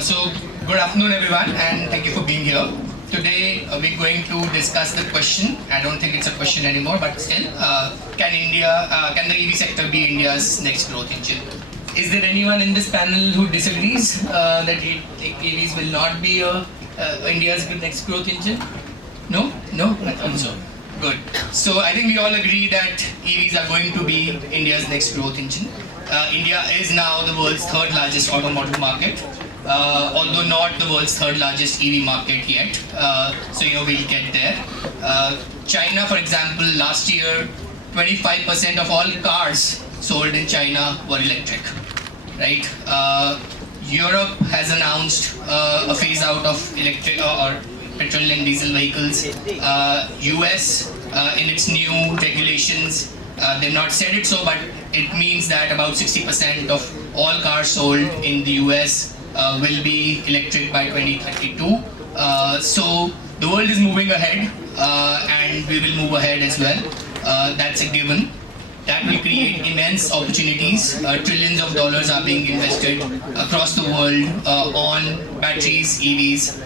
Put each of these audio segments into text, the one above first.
So, good afternoon everyone and thank you for being here. Today we're going to discuss the question. I don't think it's a question anymore, but still, can the EV sector be India's next growth engine? Is there anyone in this panel who disagrees that EVs will not be India's next growth engine? No? No? I thought so. Good. So I think we all agree that EVs are going to be India's next growth engine. India is now the world's third largest automotive market, although not the world's third largest EV market yet. So we'll get there. China, for example, last year, 25% of all cars sold in China were electric, right? Europe has announced a phase out of electric or petrol and diesel vehicles. US, in its new regulations, they've not said it so, but it means that about 60% of all cars sold in the US will be electric by 2032. So the world is moving ahead, and we will move ahead as well. That's a given. That will create immense opportunities. Trillions of dollars are being invested across the world on batteries, EVs,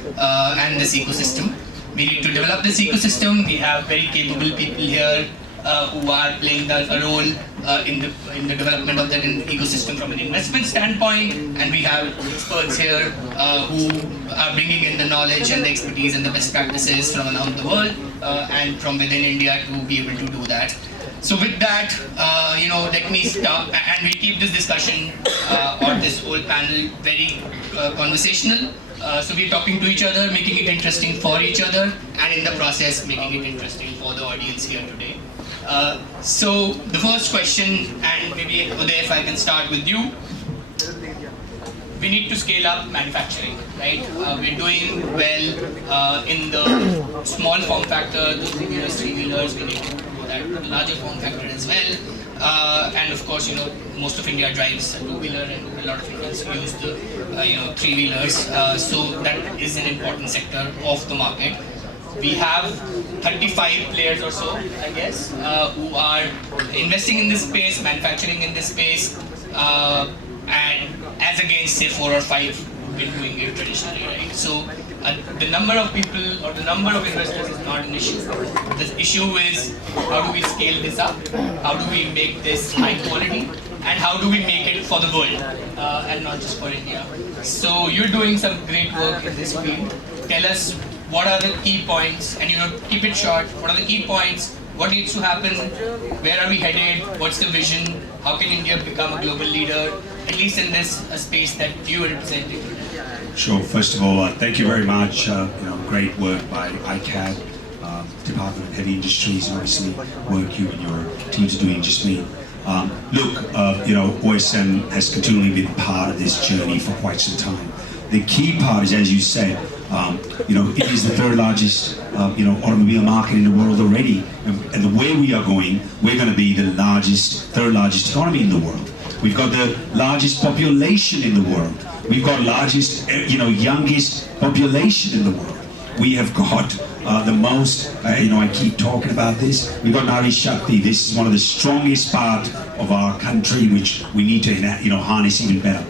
and this ecosystem. We need to develop this ecosystem. We have very capable people here who are playing a role in the development of that ecosystem from an investment standpoint, and we have experts here who are bringing in the knowledge and the expertise and the best practices from around the world and from within India to be able to do that. So with that, let me start, and we'll keep this discussion or this whole panel very conversational. So we're talking to each other, making it interesting for each other, and in the process, making it interesting for the audience here today. So the first question, and maybe Uday, if I can start with you. We need to scale up manufacturing, right? We're doing well in the small form factor, the two-wheelers, three-wheelers. We need to do that in the larger form factor as well. And of course, most of India drives a two-wheeler, and a lot of Indians use the three-wheelers. So that is an important sector of the market. We have 35 players or so, I guess, who are investing in this space, manufacturing in this space, and as against say 4 or 5 who've been doing it traditionally, right? So the number of people or the number of investors is not an issue. The issue is how do we scale this up? How do we make this high quality? And how do we make it for the world and not just for India? So you're doing some great work in this field. Tell us what are the key points, and keep it short. What are the key points? What needs to happen? Where are we headed? What's the vision? How can India become a global leader, at least in this space that you are representing? Sure. First of all, thank you very much. Great work by ICAD, Department of Heavy Industries, and obviously work you and your teams are doing. Jasmeet. OSM has continually been part of this journey for quite some time. The key part is, as you said, it is the third largest, automobile market in the world already. And the way we are going, we're going to be the third largest economy in the world. We've got the largest population in the world. We've got largest, youngest population in the world. We have got the most, I keep talking about this, we've got Nari Shakti. This is one of the strongest part of our country, which we need to, harness even better.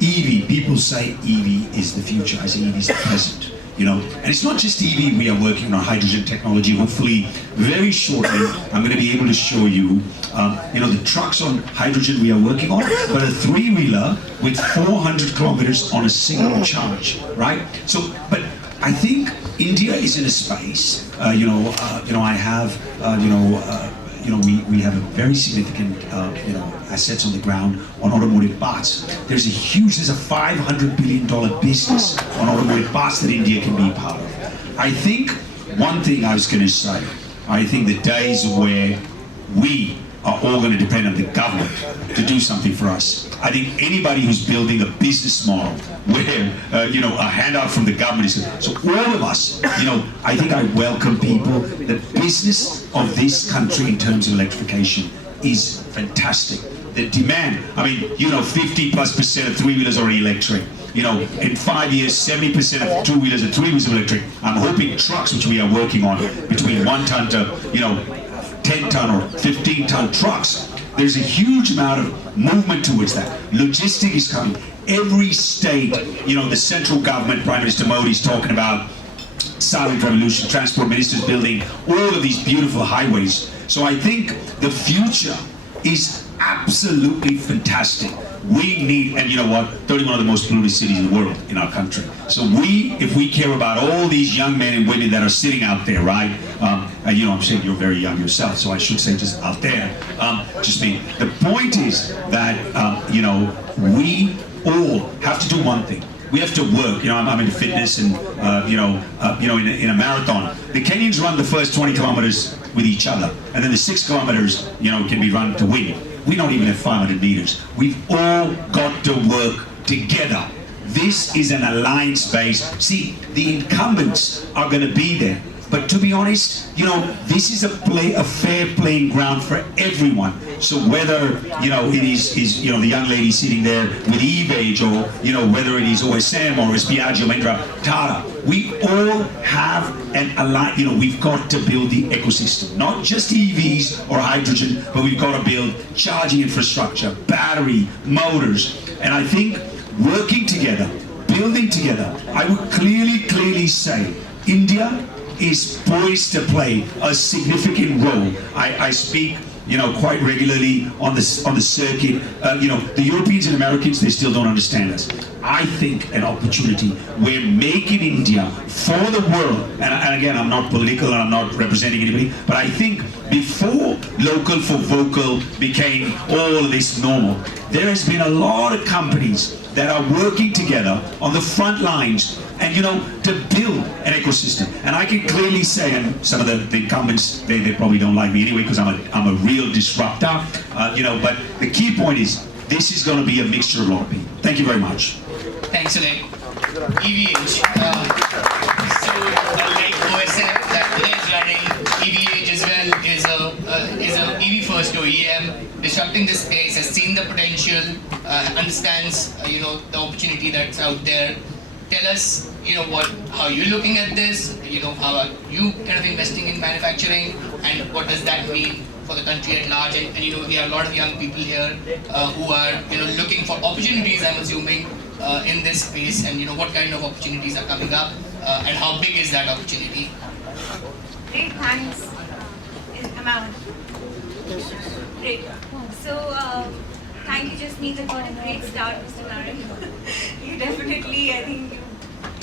EV, people say EV is the future. I say EV is the present. And it's not just EV. We are working on hydrogen technology. Hopefully, very shortly, I'm going to be able to show you, the trucks on hydrogen we are working on, but a three-wheeler with 400 kilometers on a single charge, right? So, but I think India is in a space. We have a very significant, assets on the ground on automotive parts. There's a $500 billion business on automotive parts that India can be part of. I think one thing I was going to say, I think the days where we are all going to depend on the government to do something for us. I think anybody who's building a business model where, a handout from the government is, so all of us, I think I welcome people. The business of this country in terms of electrification is fantastic. The demand, 50+% of three-wheelers are electric. In 5 years, 70% of two-wheelers and three-wheelers are electric. I'm hoping trucks, which we are working on, between 1 ton to, 10-ton or 15-ton trucks, There's a huge amount of movement towards that. Logistic is coming. Every state, the central government, Prime Minister Modi is talking about silent revolution, transport ministers building all of these beautiful highways. So I think the future is absolutely fantastic. We need, and you know what, 31 of the most polluted cities in the world in our country. So if we care about all these young men and women that are sitting out there, right? And I'm saying you're very young yourself, so I should say just out there, just me. The point is that, we all have to do one thing. We have to work. I'm into fitness and, in a marathon. The Kenyans run the first 20 kilometers with each other. And then the 6 kilometers, can be run to win. We don't even have 500 meters. We've all got to work together. This is an alliance base. See, the incumbents are going to be there. But to be honest, this is a fair playing ground for everyone. So whether, it is the young lady sitting there with EVage, or, whether it is OSM or Piaggio, Mahendru, Tata, we all have an alliance, we've got to build the ecosystem. Not just EVs or hydrogen, but we've got to build charging infrastructure, battery, motors. And I think working together, building together, I would clearly say India is poised to play a significant role. I speak, quite regularly on the circuit. The Europeans and Americans, they still don't understand us. I think an opportunity. We're making India for the world. And again, I'm not political and I'm not representing anybody, but I think before local for vocal became all of this normal, there has been a lot of companies that are working together on the front lines and to build an ecosystem. And I can clearly say, and some of the incumbents, they probably don't like me anyway because I'm a real disruptor, but the key point is this is going to be a mixture of a lot of people. Thank you very much. Thanks, Uday. EVage. So like OSM that Uday is running, EVage as well is a EV first OEM, disrupting this space, has seen the potential, understands the opportunity that's out there. Tell us, how you're looking at this, how are you kind of investing in manufacturing, and what does that mean for the country at large? And we have a lot of young people here who are, looking for opportunities, I'm assuming, in this space, and what kind of opportunities are coming up, and how big is that opportunity? Great, thanks. Am I on? Great. So, thank you, Jasmeet. That got a great start, Mr. Narang. You definitely, I think, you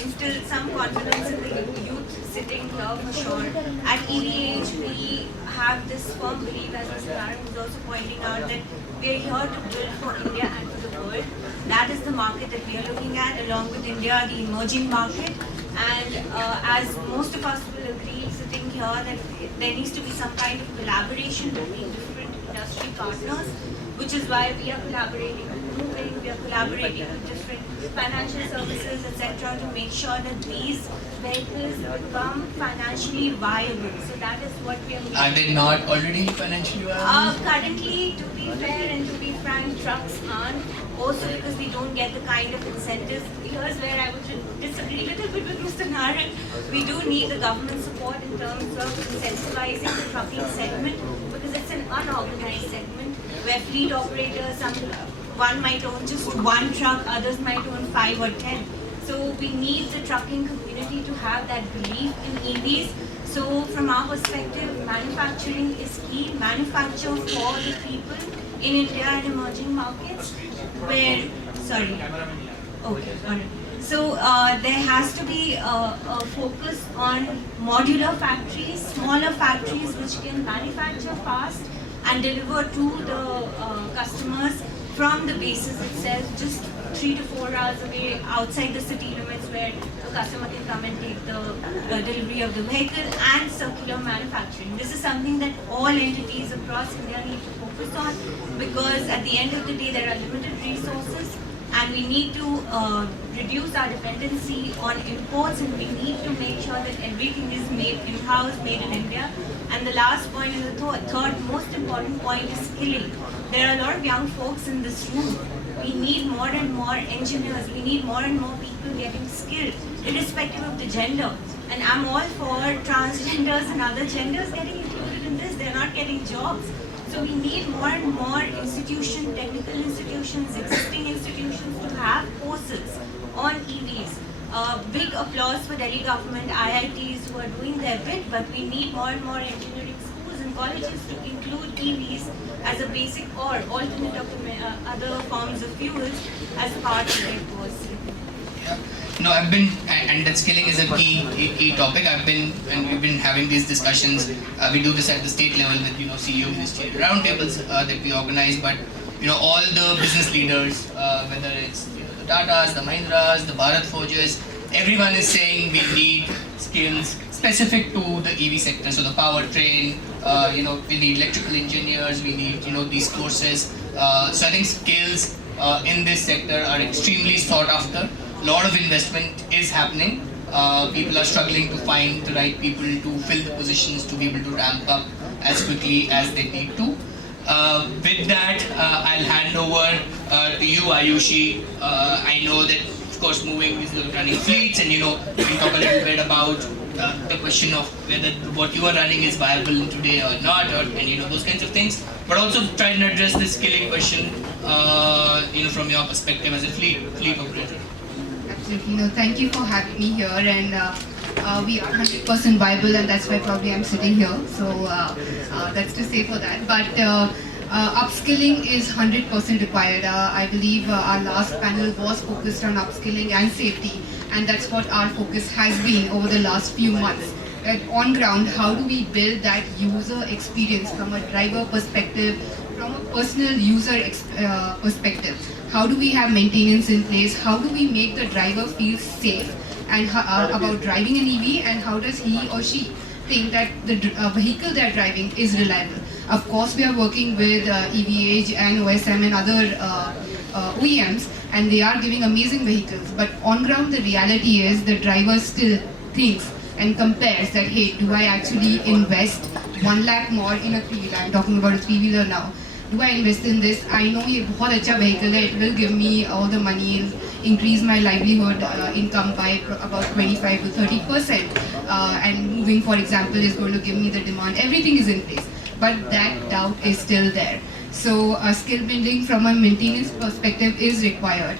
instilled some confidence in the youth sitting here for sure. At EVage, we have this firm belief, as Mr. Narang was also pointing out, that we are here to build for India and for the world. That is the market that we are looking at, along with India, the emerging market. And as most of us will agree sitting here, that there needs to be some kind of collaboration between different industry partners, which is why we are collaborating with MoEVing, we are collaborating with different financial services, etc., to make sure that these vehicles become financially viable. So that is what we are doing. Are they not already financially viable? Currently, to be fair and to be frank, trucks aren't. Also because we don't get the kind of incentives. Here's where I would disagree a little bit with Mr. Narang. We do need the government support in terms of incentivizing the trucking segment, because it's an unorganized segment where fleet operators, one might own just one truck, others might own 5 or 10. So we need the trucking community to have that belief in EVs. So from our perspective, manufacturing is key. Manufacture for the people in India and emerging markets where, sorry, okay, got it. So there has to be a focus on modular factories, smaller factories which can manufacture fast and deliver to the customers from the bases itself, just 3 to 4 hours away outside the city limits, where the customer can come and take the delivery of the vehicle, and circular manufacturing. This is something that all entities across India need to focus on, because at the end of the day there are limited resources and we need to reduce our dependency on imports, and we need to make sure that everything is made in-house, made in India. And the last point, and the third most important point, is skilling. There are a lot of young folks in this room. We need more and more engineers. We need more and more people getting skilled, irrespective of the gender. And I'm all for transgenders and other genders getting included in this. They're not getting jobs. So we need more and more institutions, technical institutions, existing institutions to have courses on EVs. Big applause for Delhi government, IITs who are doing their bit, but we need more and more engineering schools and colleges to include EVs as a basic or alternate of other forms of fuels as part of their course. Yeah. No, I've been, and that skilling is a key topic. We've been having these discussions. We do this at the state level with, CEO ministerial roundtables that we organize. But, all the business leaders, whether it's the Tatas, the Mahindras, the Bharat Forges, everyone is saying we need skills specific to the EV sector. So the powertrain, we need electrical engineers, we need, these courses. So I think skills in this sector are extremely sought after. A lot of investment is happening. People are struggling to find the right people to fill the positions to be able to ramp up as quickly as they need to. With that, I'll hand over to you, Aayushi. I know that, of course, MoEVing is running fleets, and we can talk a little bit about the question of whether what you are running is viable today or not, and those kinds of things. But also try and address the skilling question, from your perspective as a fleet operator. Absolutely. No, thank you for having me here, and we are 100% viable, and that's why probably I'm sitting here. So that's to say for that. But upskilling is 100% required. I believe our last panel was focused on upskilling and safety, and that's what our focus has been over the last few months. On ground, how do we build that user experience from a driver perspective, from a personal user perspective? How do we have maintenance in place? How do we make the driver feel safe and about driving an EV, and how does he or she think that the vehicle they're driving is reliable? Of course, we are working with EVage and OSM and other OEMs, and they are giving amazing vehicles. But on ground, the reality is the driver still thinks and compares that, hey, do I actually invest 1 lakh more in a 3-wheeler? I'm talking about a 3-wheeler now. Do I invest in this? I know ये बहुत अच्छा vehicle है. It will give me all the money and increase my livelihood income by about 25 to 30%. And moving, for example, is going to give me the demand. Everything is in place, but that doubt is still there. So skill building from a maintenance perspective is required.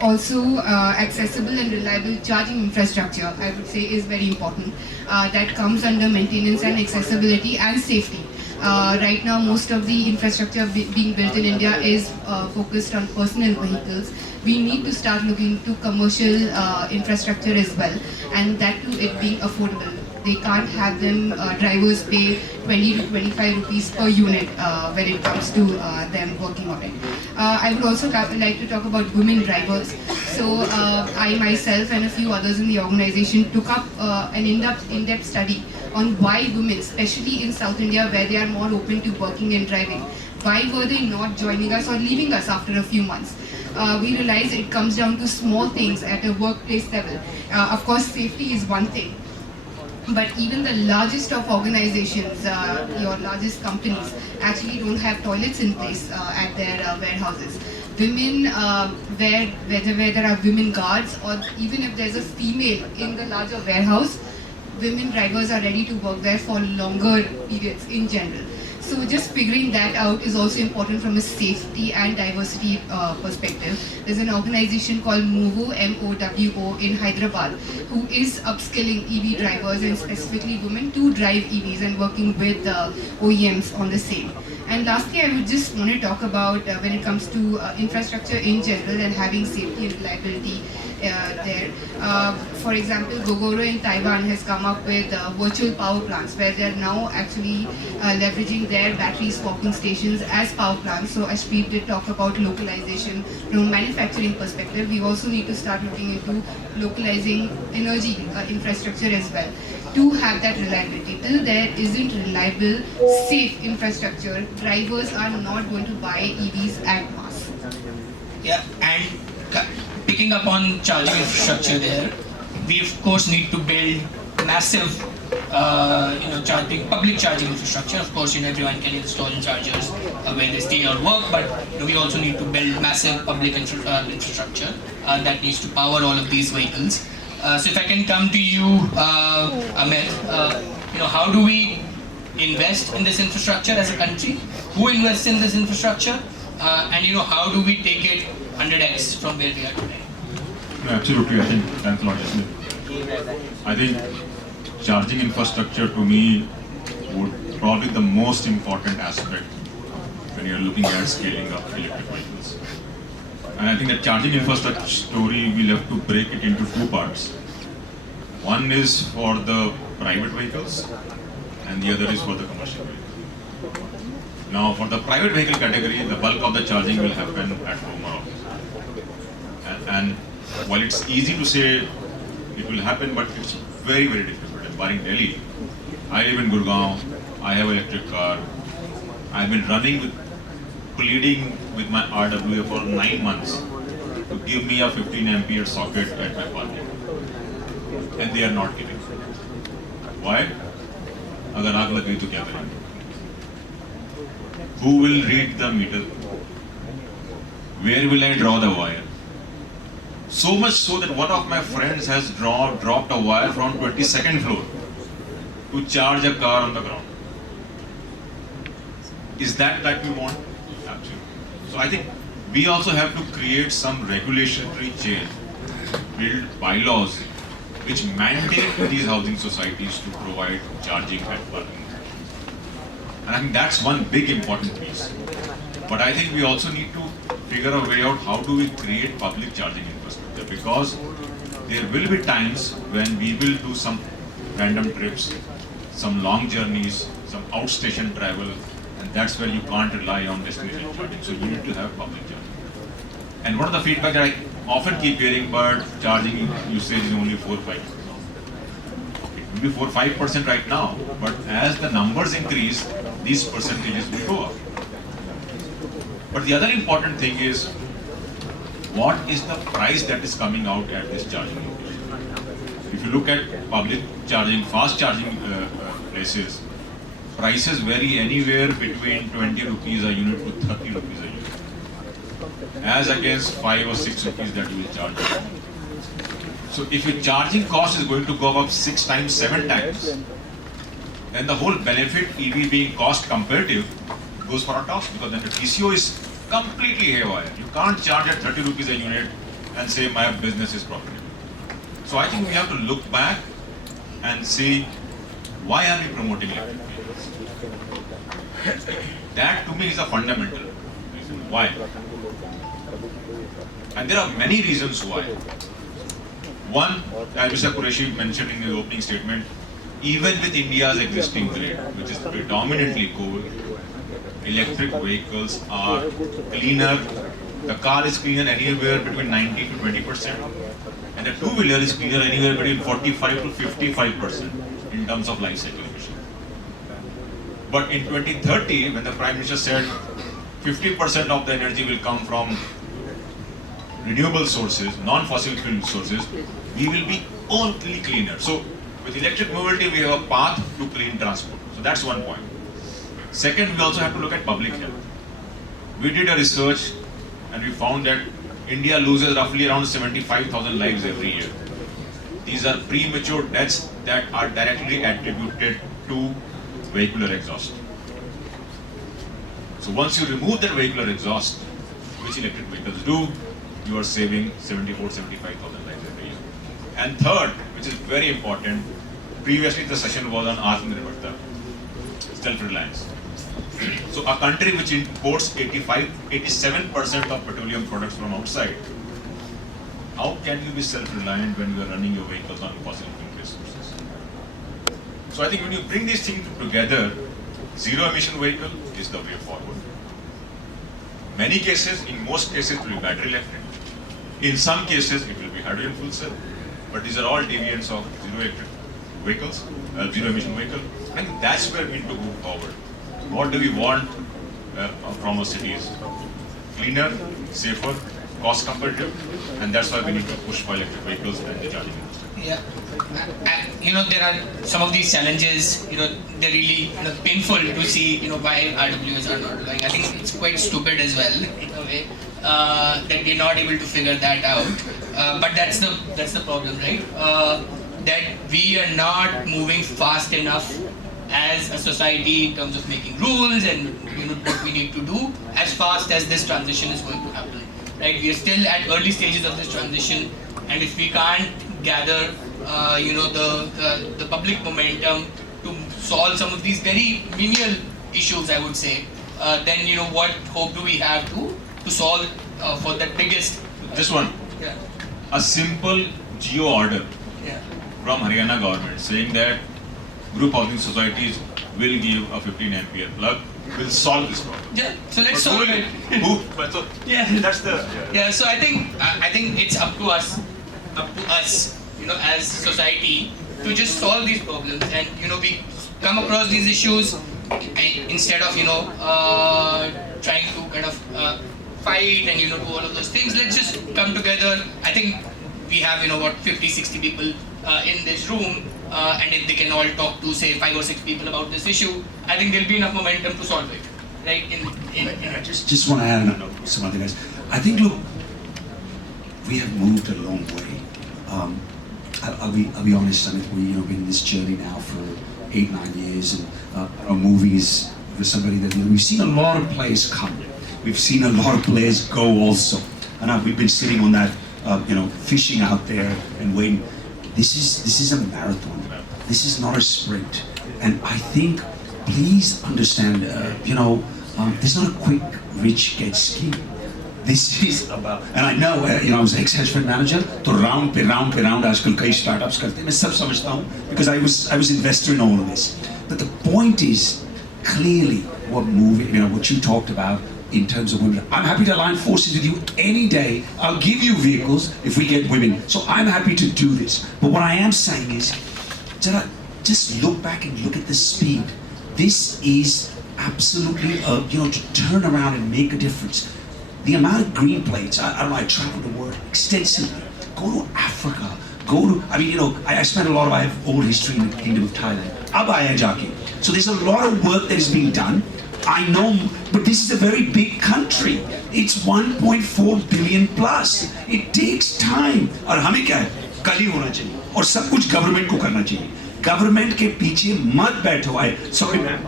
Also, accessible and reliable charging infrastructure, I would say, is very important. That comes under maintenance and accessibility and safety. Right now, most of the infrastructure being built in India is focused on personal vehicles. We need to start looking to commercial infrastructure as well, and that too it being affordable. They can't have them drivers pay 20 to 25 rupees per unit when it comes to them working on it. I would also like to talk about women drivers. So I myself and a few others in the organization took up an in-depth study on why women, especially in South India where they are more open to working and driving, why were they not joining us or leaving us after a few months? We realized it comes down to small things at a workplace level. Of course, safety is one thing. But even the largest of organizations, your largest companies, actually don't have toilets in place at their warehouses. Women, where there are women guards, or even if there's a female in the larger warehouse, women drivers are ready to work there for longer periods in general. So just figuring that out is also important from a safety and diversity perspective. There's an organization called MoVo, M-O-W-O, in Hyderabad, who is upskilling EV drivers and specifically women to drive EVs and working with OEMs on the same. And lastly, I would just want to talk about when it comes to infrastructure in general and having safety and reliability there. For example, Gogoro in Taiwan has come up with virtual power plants where they're now actually leveraging their battery swapping stations as power plants. So Ashpreet did talk about localization from a manufacturing perspective. We also need to start looking into localizing energy infrastructure as well to have that reliability. Till there isn't reliable, safe infrastructure, drivers are not going to buy EVs at mass. Yeah, and picking up on charging infrastructure there, we of course need to build massive, public charging infrastructure. Of course, everyone can install chargers where they stay or work, but we also need to build massive public infrastructure that needs to power all of these vehicles. So if I can come to you, Amit, how do we invest in this infrastructure as a country? Who invests in this infrastructure? And how do we take it 100x from where we are today? No, absolutely, I think thanks a lot, Jasmeet. I think charging infrastructure to me would probably the most important aspect when you're looking at scaling up electric vehicles. And I think the charging infrastructure story, we'll have to break it into two parts. One is for the private vehicles and the other is for the commercial vehicles. Now for the private vehicle category, the bulk of the charging will happen at home or office. And while it's easy to say it will happen, but it's very, very difficult. And barring Delhi, I live in Gurgaon, I have an electric car, I've been pleading with my RWA for 9 months to give me a 15 ampere socket at my parking. And they are not giving. Why? Agar aag lag gayi to kya karenge? Who will read the meter? Where will I draw the wire? So much so that one of my friends has dropped a wire from 22nd floor to charge a car on the ground. Is that we want? Absolutely. So I think we also have to create some regulatory chain, build bylaws which mandate these housing societies to provide charging at parking. And I think that's one big important piece. But I think we also need to figure a way out how do we create public charging infrastructure, because there will be times when we will do some random trips, some long journeys, some outstation travel, and that's where you can't rely on destination charging. So you need to have public charging. And one of the feedback that I often keep hearing, but charging usage is only 4-5%. It will be 4-5% right now, but as the numbers increase, these percentages will go up. But the other important thing is, what is the price that is coming out at this charging location? If you look at public charging, fast charging places, prices vary anywhere between 20 rupees a unit to 30 rupees a unit, as against 5 or 6 rupees that you will charge. So if your charging cost is going to go up 6 times, 7 times, then the whole benefit, EV being cost comparative, goes for a toss, because then the TCO is completely haywire. You can't charge at 30 rupees a unit and say my business is profitable. So I think we have to look back and see, why are we promoting electric vehicles? That to me is a fundamental reason. Why? And there are many reasons why. One, as Mr. Qureshi mentioned in his opening statement, even with India's existing grid, which is predominantly coal, electric vehicles are cleaner. The car is cleaner anywhere between 90 to 20%, and the two-wheeler is cleaner anywhere between 45 to 55% in terms of life cycle emission. But in 2030, when the Prime Minister said 50% of the energy will come from renewable sources, non-fossil fuel sources, we will be only cleaner. So with electric mobility, we have a path to clean transport. So that's one point. Second, we also have to look at public health. We did a research and we found that India loses roughly around 75,000 lives every year. These are premature deaths that are directly attributed to vehicular exhaust. So once you remove that vehicular exhaust, which electric vehicles do, you are saving 75,000 lives every year. And third, which is very important, previously the session was on Aatma, self-reliance. So a country which imports 87% of petroleum products from outside, how can you be self-reliant when you are running your vehicles on fossil fuel-based sources? So I think when you bring these things together, zero-emission vehicle is the way forward. Many cases, in most cases, it will be battery electric. In some cases, it will be hydrogen fuel cell. But these are all deviants of zero-electric vehicles, zero-emission vehicle. And that's where we need to move forward. What do we want from our cities? Cleaner, safer, cost competitive, and that's why we need to push for electric vehicles and the charging industry. Yeah, and there are some of these challenges. They're really painful to see. Why RWs are not doing. I think it's quite stupid as well in a way that we're not able to figure that out. But that's the problem, right? That we are not moving fast enough as a society in terms of making rules and what we need to do as fast as this transition is going to happen. Right? We are still at early stages of this transition, and if we can't gather the public momentum to solve some of these very menial issues, I would say, then what hope do we have to solve for that biggest? This one, Yeah. a simple geo order Yeah. from Haryana government saying that group housing societies will give a 15 ampere plug will solve this problem. Yeah. So let's But solve who it. will- who? But so Yeah. that's the Yeah, so I think it's up to us, as society, to just solve these problems, and we come across these issues, and instead of trying to kind of fight and do all of those things, let's just come together. I think we have 50-60 people in this room, and if they can all talk to say 5 or 6 people about this issue, I think there'll be enough momentum to solve it, right? I just want to add some other guys. I think, look, we have moved a long way. I'll be honest. I mean, we've been in this journey now for 8-9 years, and our movies for somebody that we've seen a lot of players come. We've seen a lot of players go also, and we've been sitting on that, fishing out there and waiting. This is a marathon. This is not a sprint, and I think, please understand. There's not a quick rich get scheme. This is about, and I know, I was ex-hedge fund manager, तो round पे round आजकल कई startups करते हैं, मैं सब समझता हूँ, because I was investor in all of this. But the point is, clearly, what you talked about in terms of women. I'm happy to align forces with you any day. I'll give you vehicles if we get women. So I'm happy to do this. But what I am saying is, just look back and look at the speed. This is absolutely, to turn around and make a difference. The amount of green plates, I don't know, I travel the world extensively. Go to Africa, I spent I have old history in the Kingdom of Thailand. Ab aaya jaake. So there's a lot of work that is being done. I know, but this is a very big country. It's 1.4 billion plus. It takes time. और हमें क्या है? कल ही होना चाहिए. और सब कुछ गवर्नमेंट को करना चाहिए. गवर्नमेंट के पीछे मत बैठो. सॉरी मैम,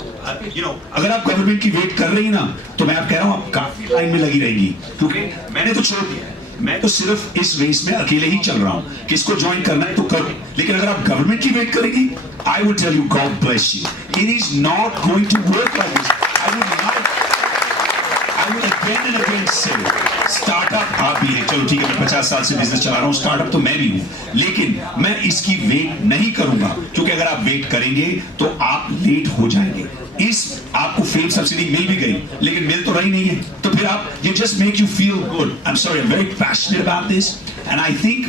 अगर आप गवर्नमेंट की वेट कर रही ना, तो मैं आप कह रहा हूँ आप काफी लाइन में लगी रहेंगी, क्योंकि मैंने तो छोड़ दिया है. मैं तो सिर्फ इस रेस में अकेले ही चल रहा हूँ. किसको ज्वाइन करना है तो करो. लेकिन अगर आप गवर्नमेंट की वेट करेंगी, I will tell you, God bless you. It is not going to work like this. I would again and again say, startup आप भी हैं. चलो ठीक है, मैं 50 साल से बिजनेस चला रहा हूँ. स्टार्टअप तो मैं भी हूँ, लेकिन मैं इसकी वेट नहीं करूंगा, क्योंकि अगर आप वेट करेंगे तो आप लेट हो जाएंगे. आपको फेम सब्सिडी मिल भी गई, लेकिन मिल तो रही नहीं है, तो फिर आप you just make you feel good. I'm sorry, I'm very passionate about this, and I think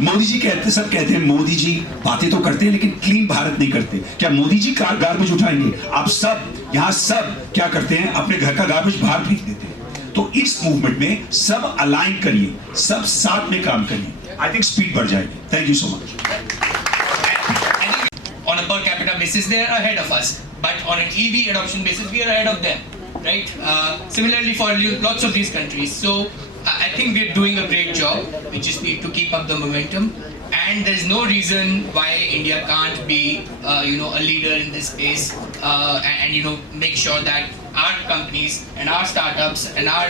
Modi ji सब कहते हैं मोदी जी बातें तो करते हैं, लेकिन क्लीन भारत नहीं करते. क्या मोदी जी गार्बेज उठाएंगे? आप सब यहाँ सब क्या करते हैं? अपने घर का गार्बेज बाहर फेंक देते हैं. तो इस मूवमेंट में सब अलाइन करिए, सब साथ में काम करिए. I think स्पीड बढ़ जाएगी. Thank you so much. On a per capita basis, they are ahead of us. But on an EV adoption basis, we are ahead of them, right? Similarly for lots of these countries. So I think we're doing a great job. We just need to keep up the momentum. And there's no reason why India can't be, a leader in this space, and make sure that our companies and our startups and our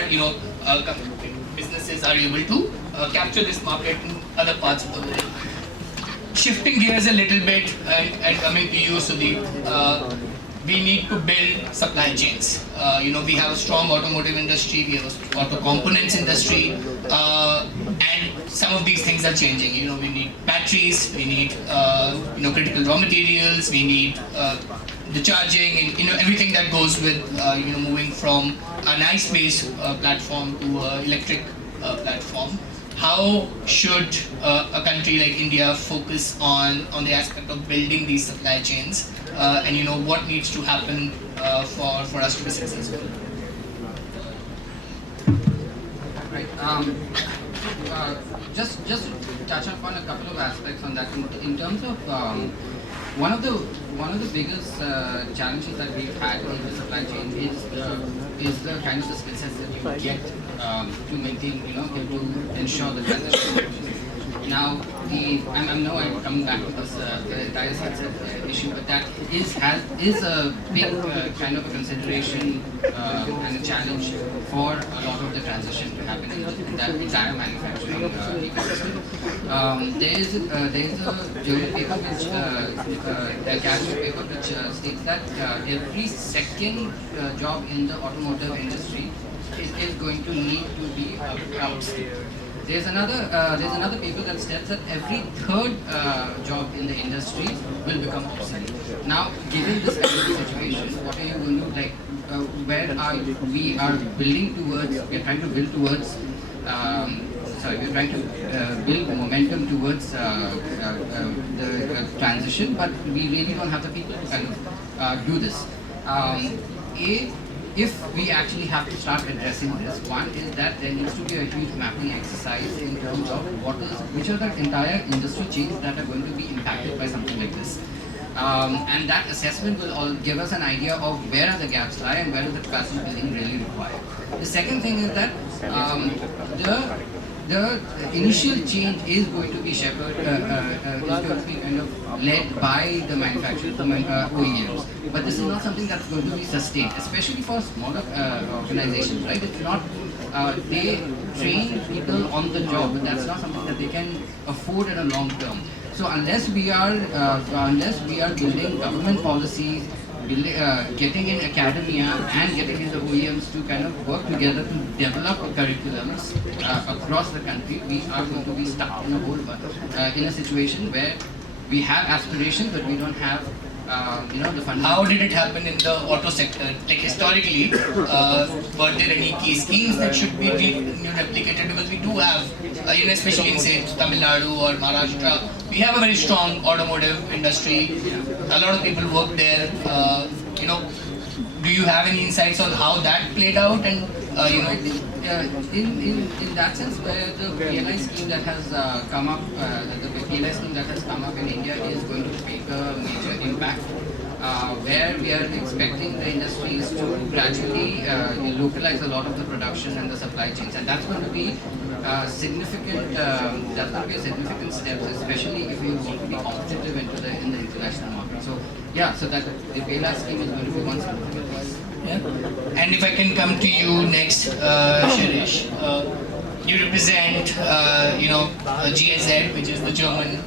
businesses are able to capture this market in other parts of the world. Shifting gears a little bit and coming to you, Sudeept, we need to build supply chains. We have a strong automotive industry, we have an auto components industry, and some of these things are changing. We need batteries, we need critical raw materials, we need the charging and everything that goes with moving from an ICE-based platform to an electric platform. How should a country like India focus on the aspect of building these supply chains, and what needs to happen for us to be successful? Right. Just to touch upon a couple of aspects on that. In terms of one of the biggest challenges that we've had on the supply chain is the kind of skill sets that you get to maintain, to ensure the transition. Now, I'm coming back to this the entire sunset issue, but that is a big kind of a consideration and a challenge for a lot of the transition to happen in that entire manufacturing ecosystem. There is a journal paper which a casual paper which states that every second job in the automotive industry is going to need to be upskilled. There's another paper that states that every third job in the industry will become obsolete. Now, given this kind of situation, what are you going to like? Where are we are building towards? We're trying to build towards. We're trying to build momentum towards the transition, but we really don't have the people to kind of do this. If we actually have to start addressing this, one is that there needs to be a huge mapping exercise in terms of which are the entire industry chains that are going to be impacted by something like this. And that assessment will all give us an idea of where are the gaps lie and where is the capacity building really required. The second thing is that the initial change is going to be kind of led by the manufacturers, the OEMs. But this is not something that's going to be sustained, especially for smaller organizations, right? It's not, they train people on the job, but that's not something that they can afford in a long term. So unless we are building government policies, getting in academia and getting in the OEMs to kind of work together to develop curriculums across the country, we are going to be stuck in a hole, in a situation where we have aspirations but we don't have the funding. How did it happen in the auto sector? Like historically, were there any key schemes that should be replicated? Because we do have, especially in say Tamil Nadu or Maharashtra, we have a very strong automotive industry. A lot of people work there. Do you have any insights on how that played out? And in that sense, where the PLI scheme that has come up, in India is going to make a major impact. Where we are expecting the industries to gradually localize a lot of the production and the supply chains, and that's going to be significant. That's going to be a significant step, especially if we want to be competitive in the international market. So yeah, so that the PLI scheme is going to be one significant piece. Yeah. And if I can come to you next, Shirish, you represent, GIZ, which is the German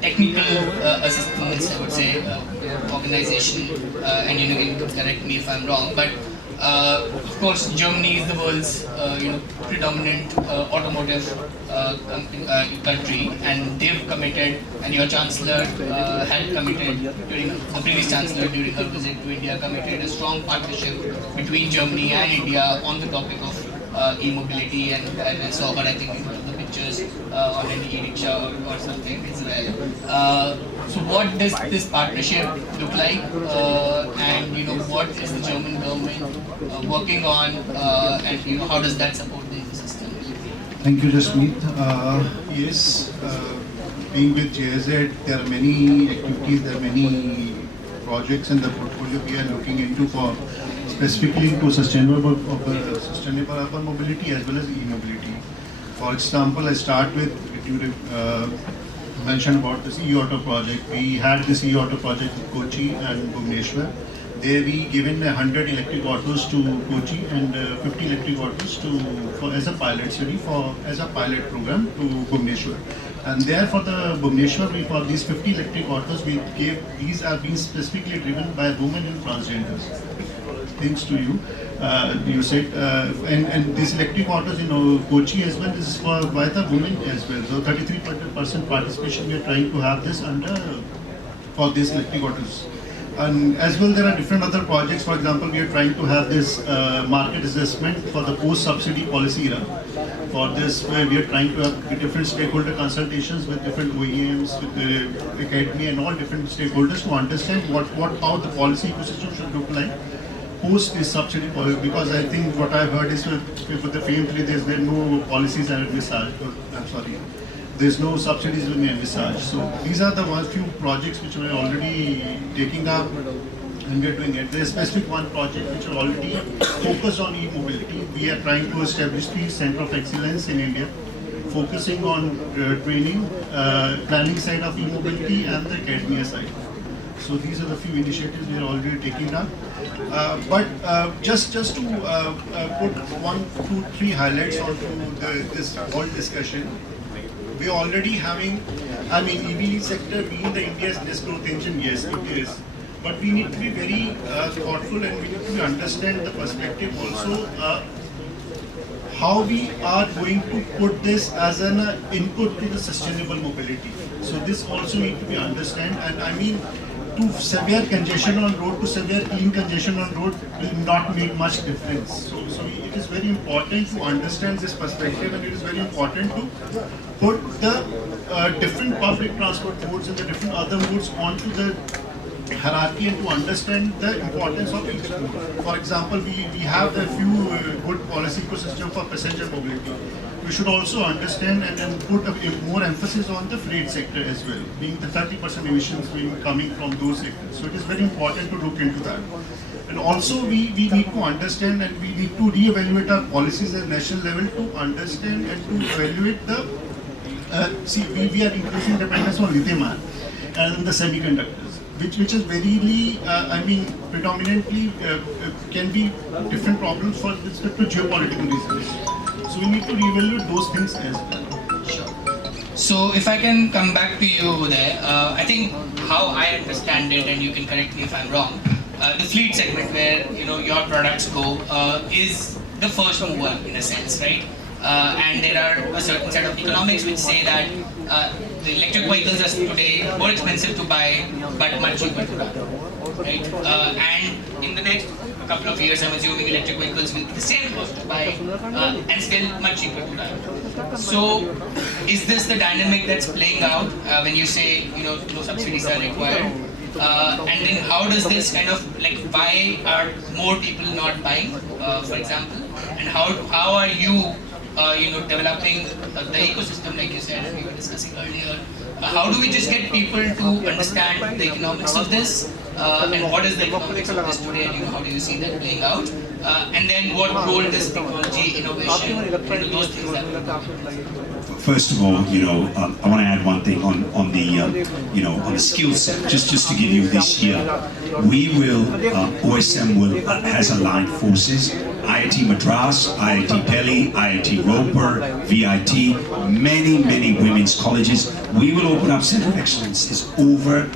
technical assistance, I would say, organization, and you can correct me if I'm wrong, but of course Germany is the world's predominant automotive country, and they've committed, and your chancellor had committed the previous chancellor during her visit to India committed a strong partnership between Germany and India on the topic of e-mobility, and I saw her, I think, the pictures on an e-rickshaw or something as well. So what does this partnership look like, and what is the German government working on, and how does that support the ecosystem? Thank you, Jasmeet. Yes, being with JZ, there are many activities, there are many projects in the portfolio we are looking into for specifically to sustainable urban mobility as well as e-mobility. For example, I start with, you mentioned about this e-auto project. We had this e-auto project in Kochi and Bhubaneswar. There we given 100 electric autos to Kochi and 50 electric autos as a pilot study as a pilot program to Bhubaneswar. And there for the Bhubaneswar, for these 50 electric autos, these are being specifically driven by women and transgenders. Thanks to you. You said, and these electric autos in Kochi as well is by the women as well. So 33% participation we are trying to have this for these electric autos. And as well, there are different other projects. For example, we are trying to have this market assessment for the post-subsidy policy era. For this, where we are trying to have different stakeholder consultations with different OEMs, with the academy and all different stakeholders to understand how the policy ecosystem should look like post this subsidy policy. Because I think what I've heard is with the FAME 3, there's no policies are envisaged. I'm sorry. There's no subsidies being envisaged. So these are the few projects which we're already taking up and we're doing it. There's a specific one project which are already focused on e-mobility. We are trying to establish the Center of Excellence in India focusing on training, planning side of e-mobility and the academia side. So these are the few initiatives we are already taking up. But just to put 1, 2, 3 highlights onto this whole discussion, we are already having, I mean, EV sector being the India's next growth engine, yes, it is. But we need to be very thoughtful, and we need to understand the perspective also, how we are going to put this as an input to the sustainable mobility. So this also need to be understood, and I mean, to severe congestion on road, to severe clean congestion on road will not make much difference. So it is very important to understand this perspective, and it is very important to put the different public transport modes and the different other modes onto the hierarchy and to understand the importance of each mode. For example, we have a few good policy ecosystem for passenger mobility. We should also understand and put more emphasis on the freight sector as well, being the 30% emissions coming from those sectors. So it is very important to look into that. And also we need to understand, and we need to re-evaluate our policies at national level to understand and to evaluate the, we are increasing dependence on lithium ion and the semiconductors, which is very, I mean, predominantly can be different problems for respect to geopolitical reasons. So we need to reevaluate those things as well. Sure. So if I can come back to you, Uday, I think how I understand it, and you can correct me if I'm wrong, the fleet segment where your products go is the first mover in a sense, right? And there are a certain set of economics which say that the electric vehicles are today more expensive to buy but much cheaper to run, right? And in the next couple of years, I'm assuming electric vehicles will be the same cost to buy and still much cheaper to run. So is this the dynamic that's playing out when you say no subsidies are required? And then how does this kind of, like, why are more people not buying, for example, and how are you developing the ecosystem, like you said, we were discussing earlier? How do we just get people to understand the economics of this, and what is the economics of this today, and how do you see that playing out? And then what role does technology, innovation, those things that will come? First of all, I want to add one thing on the on the skill set. Just to give you this year, we will OSM has aligned forces. IIT Madras, IIT Delhi, IIT Roper, VIT, many women's colleges. We will open up Center of Excellences over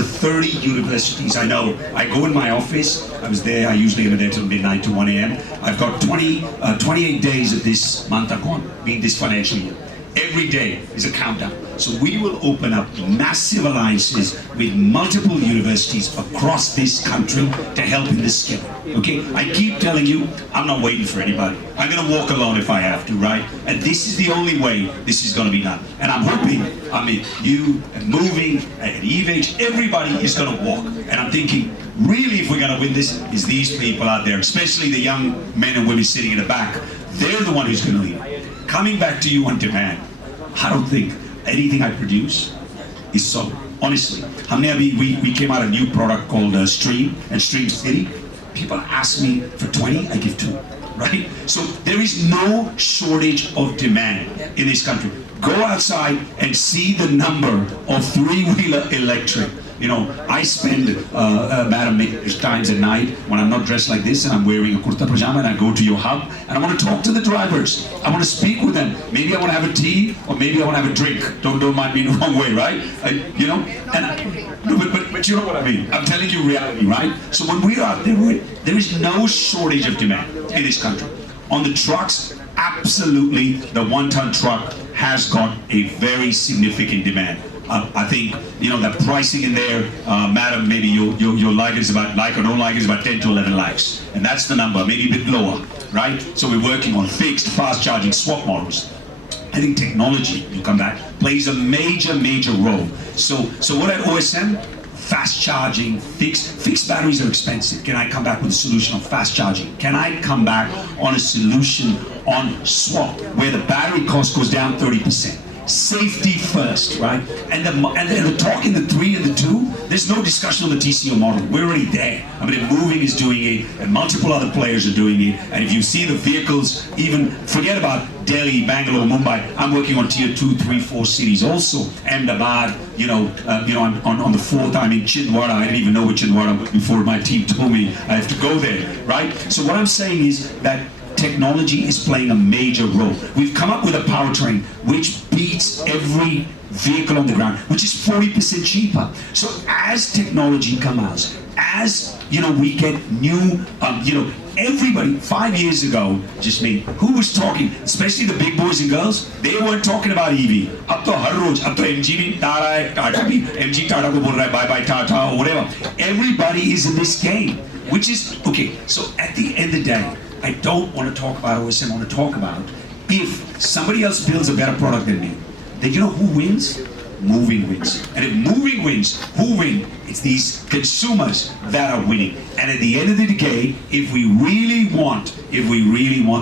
30 universities. I know. I go in my office. I was there. I usually am there till midnight to 1 a.m. I've got 28 days of this month are gone, being this financial year. Every day is a countdown. So we will open up massive alliances with multiple universities across this country to help in this skill. Okay? I keep telling you, I'm not waiting for anybody. I'm going to walk alone if I have to, right? And this is the only way this is going to be done. And I'm hoping, you and MoEVing and EVage, everybody is going to walk. And I'm thinking, really, if we're going to win this, is these people out there, especially the young men and women sitting in the back. They're the one who's going to lead. Coming back to you on demand, I don't think anything I produce is so. Honestly, we came out a new product called Stream and Stream City. People ask me for 20, I give 2, right? So there is no shortage of demand in this country. Go outside and see the number of 3-wheeler electric. I spend, madam, times at night when I'm not dressed like this and I'm wearing a kurta pajama and I go to your hub and I want to talk to the drivers. I want to speak with them. Maybe I want to have a tea or maybe I want to have a drink. Don't mind me in the wrong way, right? But you know what I mean. I'm telling you reality, right? So when we're out there, there is no shortage of demand in this country. On the trucks, absolutely, the 1-ton truck has got a very significant demand. I think that pricing in there, madam, maybe your like is about, like or don't like is about 10 to 11 lakhs, and that's the number, maybe a bit lower, right? So we're working on fixed, fast charging swap models. I think technology, will come back, plays a major role. So what at OSM? Fast charging, fixed batteries are expensive. Can I come back with a solution on fast charging? Can I come back on a solution on swap, where the battery cost goes down 30%? safety first, right? And the talk in the 3 and the 2, there's no discussion on the TCO model. We're already there. I mean, MoEVing is doing it, and multiple other players are doing it. And if you see the vehicles, even forget about Delhi, Bangalore, Mumbai. I'm working on tier 2, 3, 4 cities also. Ahmedabad, I'm on the 4th. I'm in Chindwara. I didn't even know where Chindwara was before my team told me I have to go there, right? So what I'm saying is that technology is playing a major role. We've come up with a powertrain which beats every vehicle on the ground, which is 40% cheaper. So as technology comes out, as we get new, everybody 5 years ago, just me, who was talking, especially the big boys and girls, they weren't talking about EV. Ab to har roj, ab to MG bhi Tara hai, Tata bhi, MG Tata ko bol raha hai, bye bye Tata or whatever. Everybody is in this game, which is, okay, so at the end of the day, I don't want to talk about OSM, I want to talk about if somebody else builds a better product than me, then you know who wins? MoEVing wins. And if MoEVing wins, who wins? It's these consumers that are winning. And at the end of the day, if we really want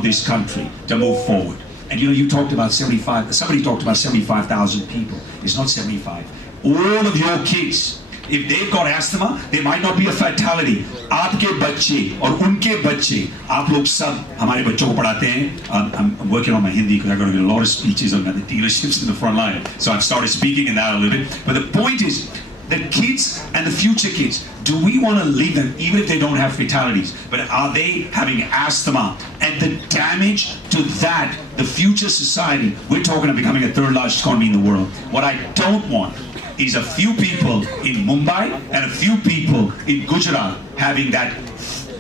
this country to move forward, and you talked about 75, somebody talked about 75,000 people. It's not 75. All of your kids, if they've got asthma, there might not be a fatality. आपके बच्चे और उनके बच्चे, आप लोग सब हमारे बच्चों को पढ़ाते हैं. I'm working on my Hindi because I got to get a lot of speeches on the dealerships in the front line. So I've started speaking in that a little bit. But the point is, the kids and the future kids, do we want to leave them even if they don't have fatalities? But are they having asthma? And the damage to that, the future society, we're talking of becoming a 3rd largest economy in the world. What I don't want is a few people in Mumbai and a few people in Gujarat having that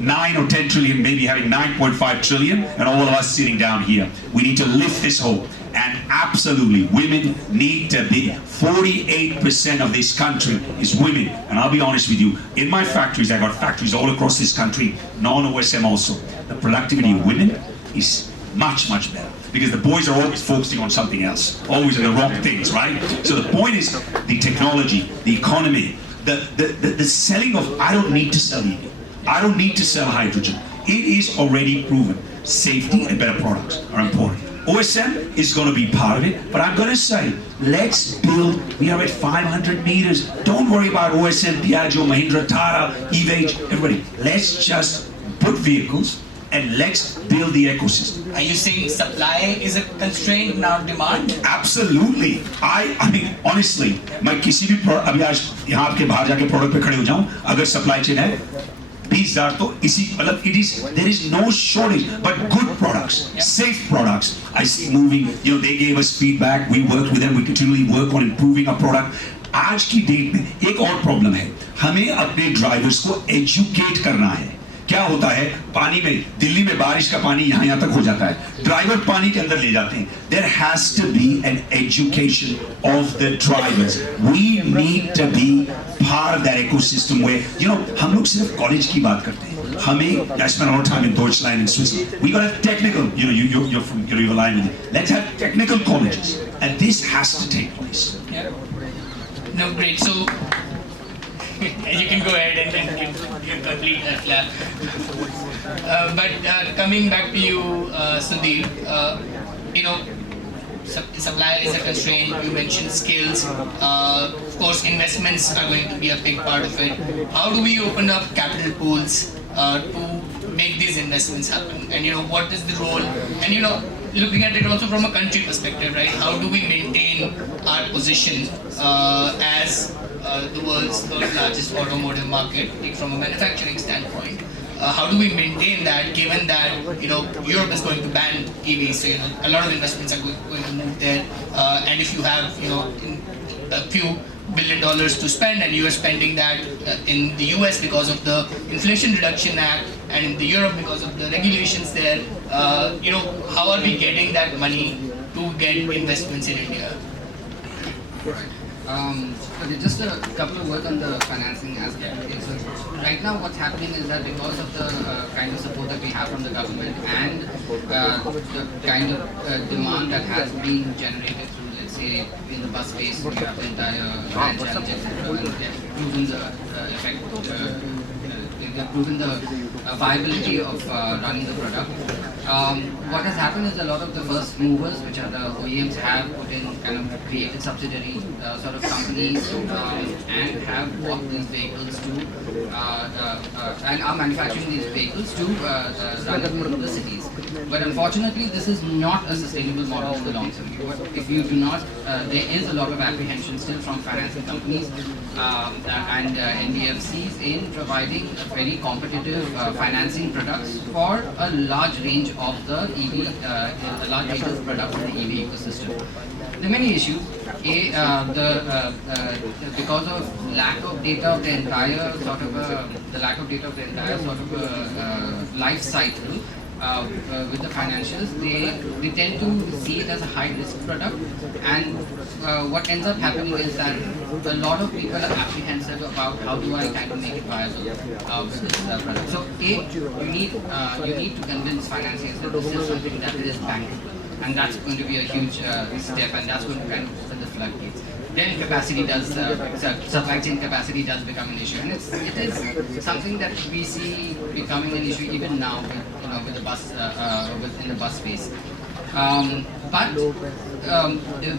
9 or 10 trillion, maybe having 9.5 trillion, and all of us sitting down here. We need to lift this whole. And absolutely, women need to be, 48% of this country is women. And I'll be honest with you, in my factories, I got factories all across this country, non-OSM also. The productivity of women is much, much better. Because the boys are always focusing on something else, always on the wrong things, right? So the point is the technology, the economy, the selling of, I don't need to sell EV. I don't need to sell hydrogen. It is already proven. Safety and better products are important. OSM is going to be part of it, but I'm going to say, let's build, we are at 500 meters. Don't worry about OSM, Piaggio, Mahindra, Tata, EVage, everybody. Let's just put vehicles and let's build the ecosystem. Are you saying supply is a constraint, not demand? Absolutely. I mean, honestly, मैं किसी भी अभी आज यहाँ आपके बाहर जाके product पे खड़े हो जाऊँ, अगर सप्लाई चेन है 20,000 तो इसी मतलब there is no shortage, but good products, safe products. I see moving, they gave us feedback, we worked with them, we continually work on improving our product. आज की डेट में एक और प्रॉब्लम है, हमें अपने ड्राइवर्स को एजुकेट करना है. क्या होता है पानी में, दिल्ली में बारिश का पानी यहाँ तक हो जाता है, ड्राइवर पानी के अंदर ले जाते हैं. There has to be an education of the drivers. We need to be part of that ecosystem where, हम लोग सिर्फ कॉलेज की बात करते हैं. हमें, I spent a lot of time in Deutschland and Switzerland. We gotta have technical, you're from, you're aligned with it. Let's have technical colleges, and this has to take place. Yeah. No, great. So you can go ahead and complete that. Yeah. But coming back to you, Sudeept, supply is a constraint. You mentioned skills. Of course, investments are going to be a big part of it. How do we open up capital pools to make these investments happen? And what is the role? And looking at it also from a country perspective, right? How do we maintain our position as the world's 3rd largest automotive market, from a manufacturing standpoint? How do we maintain that, given that Europe is going to ban EVs, so a lot of investments are going to move there, and if you have a few $1 billion to spend, and you are spending that in the US because of the Inflation Reduction Act, and in the Europe because of the regulations there, how are we getting that money to get investments in India? Okay, just a couple of words on the financing aspect. Okay, so right now what's happening is that because of the kind of support that we have from the government and the kind of demand that has been generated through, let's say, in the bus space, we have the entire grand challenge, proven the effect in they've proven the viability of running the product. What has happened is a lot of the first movers, which are the OEMs, have put in kind of created subsidiary sort of companies and have bought these vehicles to and are manufacturing these vehicles to run in the cities. But unfortunately, this is not a sustainable model in the long term. If you do not, there is a lot of apprehension still from financing companies and NBFCs in providing very competitive financing products for a large range of the EV, a large range of products in the EV ecosystem. There are many issues. Because of lack of data of the entire sort of life cycle. With the financials, they tend to see it as a high risk product, and what ends up happening is that a lot of people are apprehensive about how do I kind of make it viable with this product. So you need to convince financiers that this is something that is bankable, and that's going to be a huge step, and that's going to kind of open the floodgates. Then supply chain capacity does become an issue, and it is something that we see becoming an issue even now with the bus within the bus space. But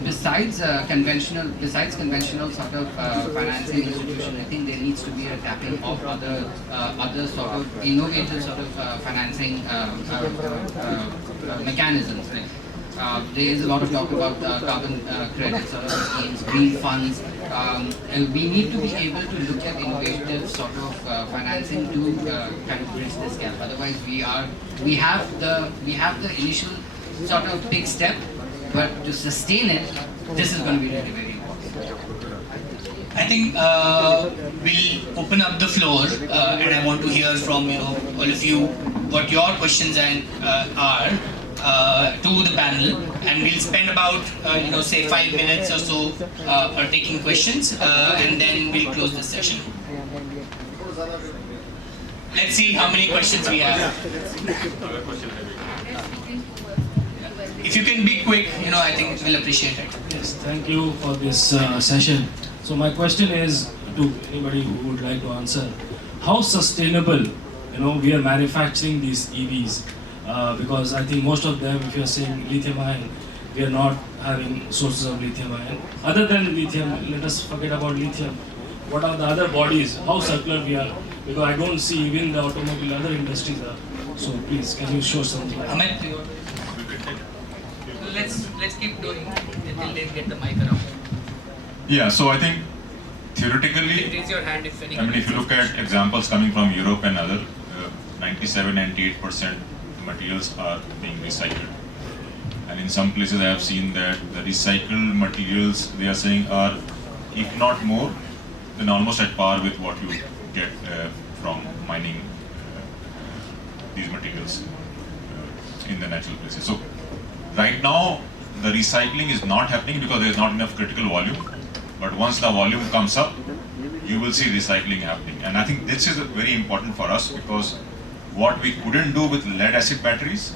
besides conventional sort of financing institution, I think there needs to be a tapping of other sort of innovative sort of financing mechanisms. There is a lot of talk about carbon credit sort of schemes, green funds. We need to be able to look at innovative sort of financing to kind of bridge this gap. Otherwise, we have the initial sort of big step, but to sustain it, this is going to be really very important. I think we'll open up the floor, and I want to hear from all of you what your questions are. To the panel, and we'll spend about say 5 minutes or so taking questions, and then we'll close this session. Let's see how many questions we have. If you can be quick, I think we'll appreciate it. Yes, thank you for this session. So my question is to anybody who would like to answer: how sustainable we are manufacturing these EVs? Because I think most of them, if you're saying lithium ion, we are not having sources of lithium ion. Other than lithium, let us forget about lithium. What are the other bodies? How circular we are? Because I don't see even the automobile, other industries are. So please, can you show something? Amit, let's keep doing until they get the mic around. Yeah, so I think theoretically, Raise your hand if any. I mean, if you look at examples coming from Europe and other, 97-98% materials are being recycled. And in some places I have seen that the recycled materials, they are saying, are, if not more, then almost at par with what you get from mining these materials in the natural places. So right now, the recycling is not happening because there is not enough critical volume. But once the volume comes up, you will see recycling happening. And I think this is very important for us, because what we couldn't do with lead acid batteries,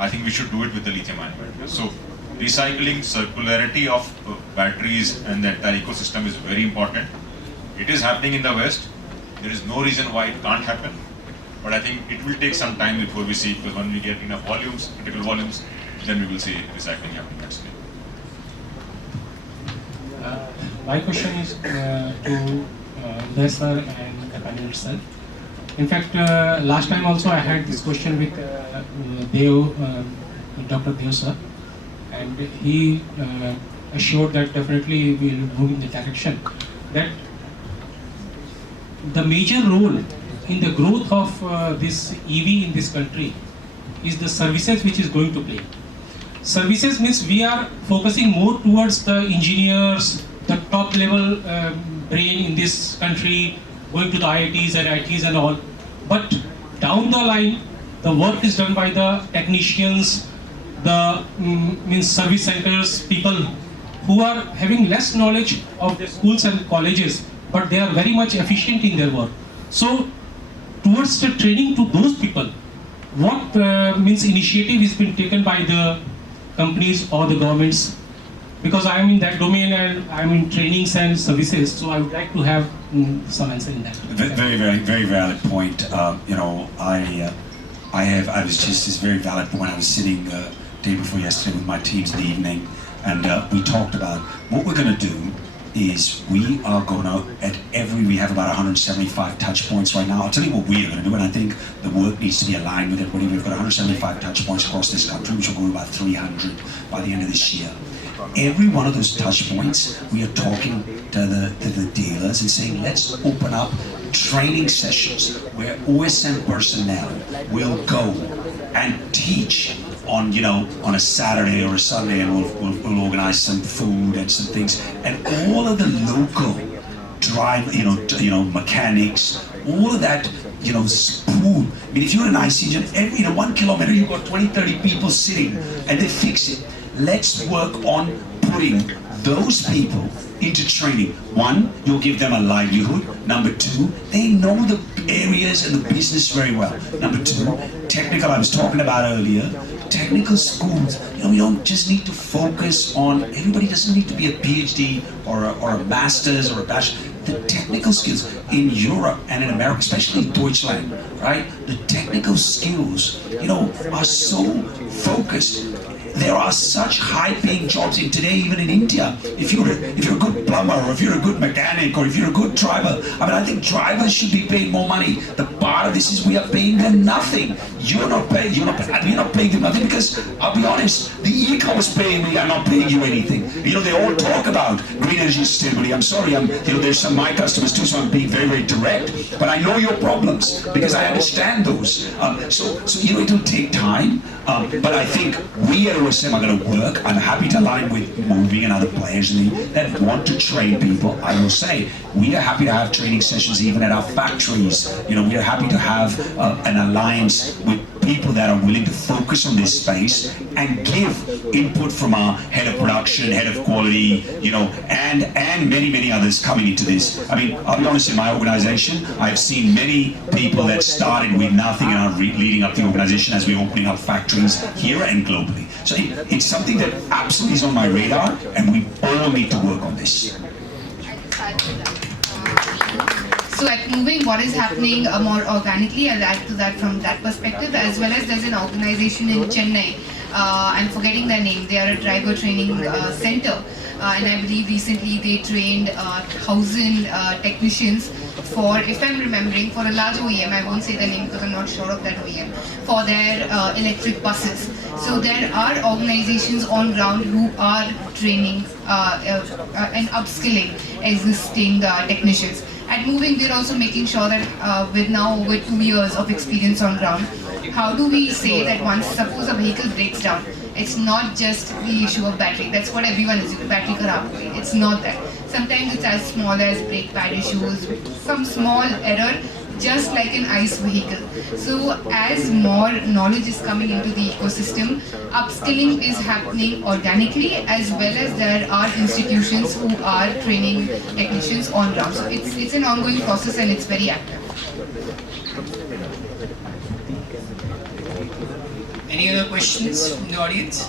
I think we should do it with the lithium ion batteries. So recycling, circularity of batteries and the entire ecosystem is very important. It is happening in the West. There is no reason why it can't happen. But I think it will take some time before we see, because when we get enough volumes, critical volumes, then we will see recycling happening actually. My question is to Uday sir and the panel itself. In fact, last time also I had this question with Dr. Dev sir, and he assured that definitely we will move in the direction that the major role in the growth of this EV in this country is the services which is going to play. Services means we are focusing more towards the engineers, the top level brain in this country, going to the IITs and ITs and all. But down the line, the work is done by the technicians, the means service centers, people who are having less knowledge of the schools and colleges, but they are very much efficient in their work. So towards the training to those people, what means initiative has been taken by the companies or the governments Because I am in that domain and I am in trainings and services, so I would like to have some answer in that. Very valid point. I was just this very valid point. I was sitting day before yesterday with my teams in the evening, and we talked about what we're going to do is we are going to, we have about 175 touch points right now. I'll tell you what we are going to do, and I think the work needs to be aligned with everybody. We've got 175 touch points across this country, which will go to about 300 by the end of this year. Every one of those touch points, we are talking to the dealers and saying, let's open up training sessions where OSM personnel will go and teach on a Saturday or a Sunday, and we'll organize some food and some things, and all of the local mechanics, all of that, food. I mean, if you're an IC engine, every 1 kilometer you've got 20-30 people sitting and they fix it. Let's work on putting those people into training. One, you'll give them a livelihood. Number two, they know the areas and the business very well. Number two, technical, I was talking about earlier, technical schools, we don't just need to focus on, everybody doesn't need to be a PhD or a master's or a bachelor. The technical skills in Europe and in America, especially in Deutschland, right? The technical skills, are so focused. There are such high-paying jobs in today, even in India. If you're a good plumber, or if you're a good mechanic, or if you're a good driver, I think drivers should be paid more money. The part of this is we are paying them nothing. We're not paying them nothing because, I'll be honest, the e-commerce paying me, I'm not paying you anything. They all talk about green energy sustainability. I'm sorry, there's some my customers too, so I'm being very, very direct. But I know your problems because I understand those. So it will take time. But I think we at OSM are going to work. I'm happy to align with MoEVing and other players that want to train people. I will say, we are happy to have training sessions even at our factories. We are happy to have an alliance with people that are willing to focus on this space and give input from our head of production, head of quality, and many others coming into this. I mean, I'll be honest, in my organization, I've seen many people that started with nothing and are leading up the organization as we're opening up factories here and globally. So it's something that absolutely is on my radar, and we all need to work on this. So at MoEVing, what is happening more organically, I'll add to that from that perspective, as well as there's an organization in Chennai, I'm forgetting their name, they are a driver training center, and I believe recently they trained 1,000 technicians for, if I'm remembering, for a large OEM, I won't say the name because I'm not sure of that OEM, for their electric buses. So there are organizations on ground who are training and upskilling existing technicians. At MoEVing, we're also making sure that with now over 2 years of experience on ground, how do we say that once, suppose a vehicle breaks down, it's not just the issue of battery. That's what everyone is doing, battery kharab ho gayi. It's not that. Sometimes it's as small as brake pad issues, some small error, just like an ICE vehicle. So as more knowledge is coming into the ecosystem, upskilling is happening organically, as well as there are institutions who are training technicians on ground. So it's an ongoing process and it's very active. Any other questions from the audience?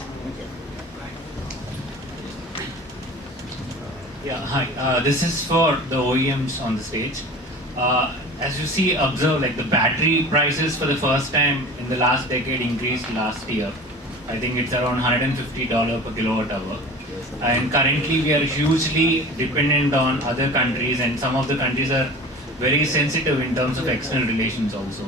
Yeah, hi. This is for the OEMs on the stage. As you see, observe, like the battery prices for the first time in the last decade increased last year. I think it's around $150 per kilowatt hour. And currently we are hugely dependent on other countries, and some of the countries are very sensitive in terms of external relations also.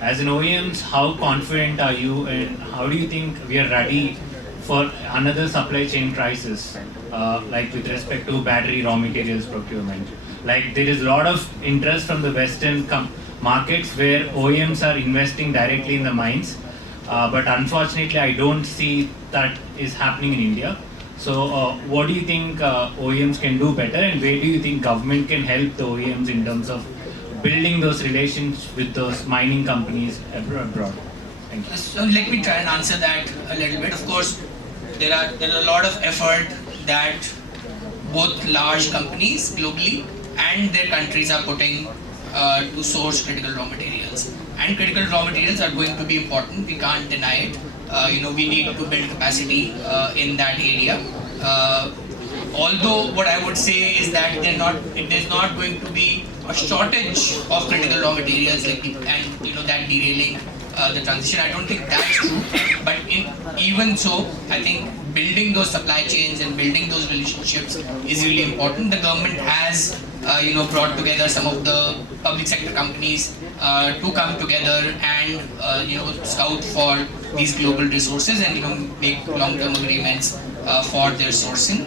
As an OEMs, how confident are you, and how do you think we are ready for another supply chain crisis, like with respect to battery raw materials procurement? Like there is a lot of interest from the Western markets where OEMs are investing directly in the mines, but unfortunately I don't see that is happening in India. So what do you think OEMs can do better, and where do you think government can help the OEMs in terms of building those relations with those mining companies abroad? Thank you. So let me try and answer that a little bit. Of course, there are a lot of effort that both large companies globally and their countries are putting to source critical raw materials. And critical raw materials are going to be important. We can't deny it. We need to build capacity in that area. Although what I would say is that it is not going to be a shortage of critical raw materials, and that derailing the transition. I don't think that's true. But even so, I think building those supply chains and building those relationships is really important. The government has brought together some of the public sector companies to come together and scout for these global resources and make long-term agreements for their sourcing.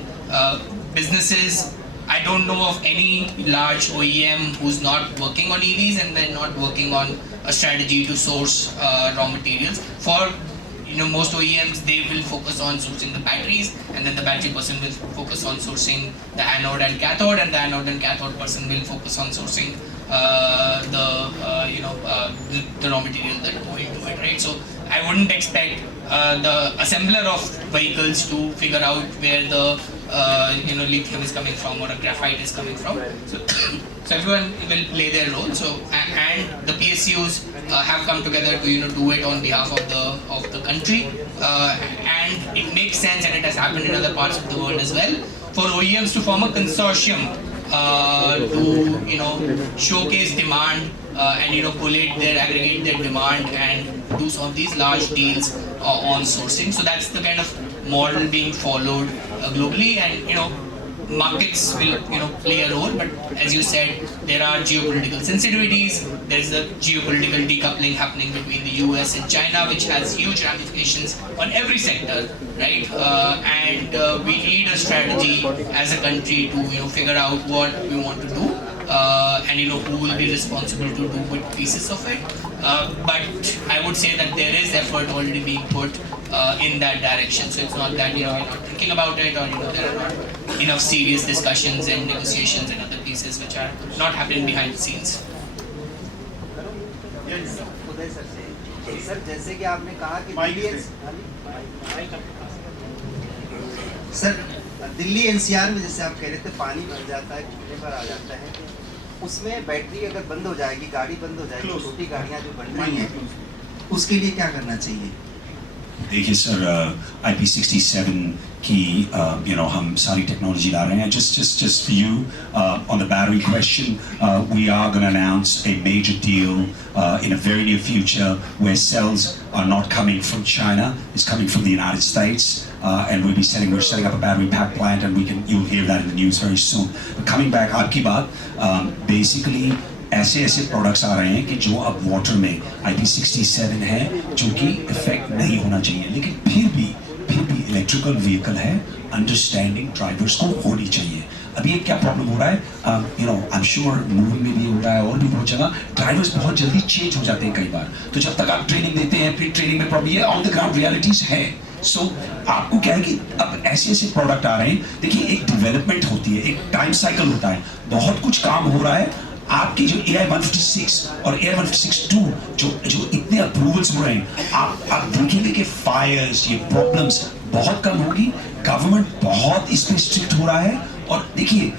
Businesses, I don't know of any large OEM who's not working on EVs and then not working on a strategy to source raw materials. For most OEMs, they will focus on sourcing the batteries, and then the battery person will focus on sourcing the anode and cathode, and the anode and cathode person will focus on sourcing the raw material that go into it, right? So I wouldn't expect the assembler of vehicles to figure out where the lithium is coming from or a graphite is coming from. So everyone will play their role. So and the PSUs have come together to do it on behalf of the country, and it makes sense, and it has happened in other parts of the world as well, for OEMs to form a consortium to showcase demand and aggregate their demand and do some of these large deals on sourcing. So that's the kind of model being followed globally, and markets will play a role, but as you said, there are geopolitical sensitivities. There is the geopolitical decoupling happening between the US and China, which has huge ramifications on every sector, right? And we need a strategy as a country to figure out what we want to do, and who will be responsible to do with pieces of it. But I would say that there is effort already being put in that direction. So it's not that we're not thinking about it, or there are not enough serious discussions and negotiations and other pieces which are not happening behind the scenes. Uday sir से sir, जैसे कि आपने कहा कि Delhi NCR में जैसे आप कह रहे थे पानी भर जाता है, चूल्हे पर आ जाता है, उसमें बैटरी अगर बंद हो जाएगी, गाड़ी बंद हो जाएगी, छोटी गाड़ियां जो बन रही हैं, उसके लिए क्या करना चाहिए? देखिए सर, IP67 की हम सारी टेक्नोलॉजी ला रहे हैं. Just for you, on the battery question, we are going to announce a major deal in a very near future where cells are not coming from China, it's coming from the United States, and we're setting up a battery pack plant, and you'll hear that in the news very soon. But coming back, आपकी बात, basically ऐसे products आ रहे हैं कि जो अब water में IP67 है, जो कि इफेक्ट नहीं होना चाहिए, लेकिन फिर भी इलेक्ट्रिकल व्हीकल है, अंडरस्टैंडिंग ड्राइवर्स को होनी चाहिए. अभी एक क्या प्रॉब्लम हो रहा है, आई एम श्योर मूविंग में भी हो रहा है और भी बहुत जगह, ड्राइवर्स बहुत जल्दी चेंज हो जाते हैं कई बार. तो जब तक आप ट्रेनिंग देते हैं, फिर ट्रेनिंग में प्रॉब्लम, ये ऑन द ग्राउंड रियलिटीज है. सो आपको क्या है कि अब ऐसे प्रोडक्ट आ रहे हैं. देखिए, एक डेवलपमेंट होती है, एक टाइम साइकिल होता है, बहुत कुछ काम हो रहा है. आपकी जो AI-156 और AI-156-2 जो इतने अप्रूवल्स हो रहे हैं, आप देखेंगे कि फायर्स, ये प्रॉब्लम्स बहुत कम होगी. गवर्नमेंट बहुत इस पे स्ट्रिक्ट हो रहा है. और देखिए,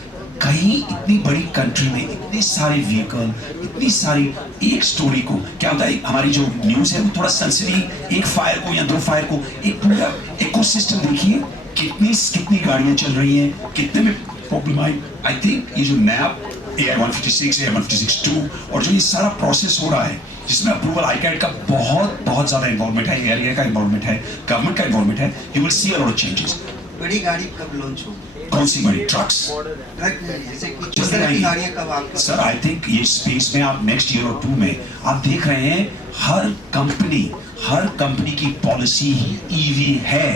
कहीं इतनी बड़ी कंट्री में इतने सारे व्हीकल, इतनी सारी, एक स्टोरी को क्या होता है, हमारी जो न्यूज़ है वो थोड़ा सेंसिटिव, एक फायर को या दो फायर को, एक पूरा इकोसिस्टम देखिए, कितनी गाड़ियाँ चल रही हैं, कितने में प्रॉब्लम आई. आई थिंक ये जो नया AI-156, AI-156-2 और जो ये सारा प्रोसेस हो रहा है, जिसमें अप्रूवल ICAT का बहुत ज़्यादा इन्वॉल्वमेंट है, एरिया का इन्वॉल्वमेंट है, गवर्नमेंट का इन्वॉल्वमेंट है, you will see a lot of changes. बड़ी गाड़ी कब लॉन्च होगी? कौन सी बड़ी? ट्रक्स? ट्रक जैसे कि किस तरह की गाड़ियाँ कब आपके? सर, आई थिंक ये स्पेस में आप नेक्स्ट ईयर और 2 में आप देख रहे हैं, हर कंपनी की पॉलिसी ही EV है.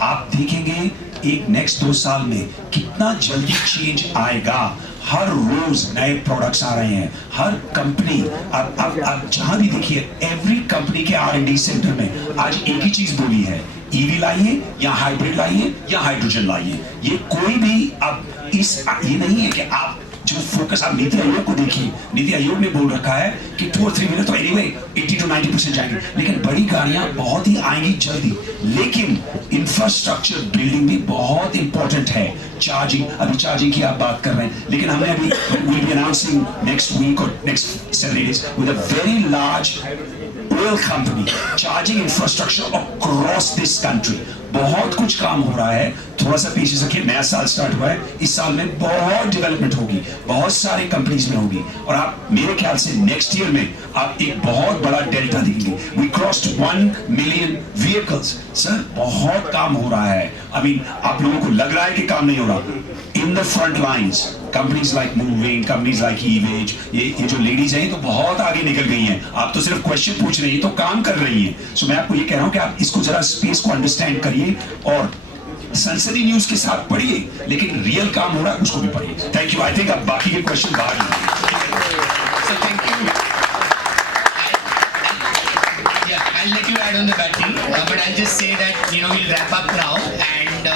आप देखेंगे एक नेक्स्ट 2 साल में कितना जल्दी चेंज आएगा. हर रोज नए प्रोडक्ट्स आ रहे हैं, हर कंपनी, आप जहां भी देखिए, एवरी कंपनी के R&D सेंटर में आज एक ही चीज बोली है, EV लाइए या हाइब्रिड लाइए या हाइड्रोजन लाइए. ये कोई भी अब ये नहीं है कि आप जो फोकस, आप नीति आयोग को देखिए, नीति आयोग ने बोल रखा है कि 2 और 3 व्हीलर तो एनीवे 80 to 90% जाएंगे, लेकिन बड़ी गाड़ियां बहुत ही आएंगी जल्दी. लेकिन इंफ्रास्ट्रक्चर बिल्डिंग भी बहुत इंपॉर्टेंट है. अभी चार्जिंग की आप बात कर रहे हैं, लेकिन हमने अभी we'll be announcing next week or next 7 days with a very large oil company charging infrastructure across this country. बहुत कुछ काम हो रहा है. थोड़ा सा पेशेंस रखिए, नया साल स्टार्ट हुआ है, इस साल में बहुत डेवलपमेंट होगी, बहुत सारे कंपनीज में होगी, और आप मेरे ख्याल से नेक्स्ट ईयर में आप एक बहुत बड़ा डेल्टा देखेंगे। We crossed 1 million vehicles. Sir बहुत काम हो रहा है। आई मीन आप लोगों को लग रहा है कि काम नहीं हो रहा? In the front lines companies like MoEVing, companies like EVage, ये जो लेडीज हैं तो बहुत आगे निकल गई हैं। आप तो सिर्फ क्वेश्चन पूछ रही हैं, तो काम कर रही हैं। सो मैं आपको ये कह रहा हूं कि आप इसको जरा स्पेस को अंडरस्टैंड करिए और सनसनी न्यूज के साथ पढ़िए, लेकिन रियल काम हो रहा है उसको भी पढ़िए। Thank you. आई थिंक अब बाकी के क्वेश्चन बाहर So thank you. Yeah, I'll let you add on the battery, but I'll just say that we'll wrap up now, and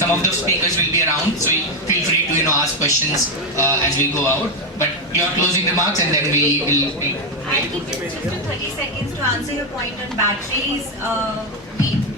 some of the speakers will be around, so feel free to ask questions as we go out. But your closing remarks, and then we will. I think it's just 30 seconds to answer your point on batteries.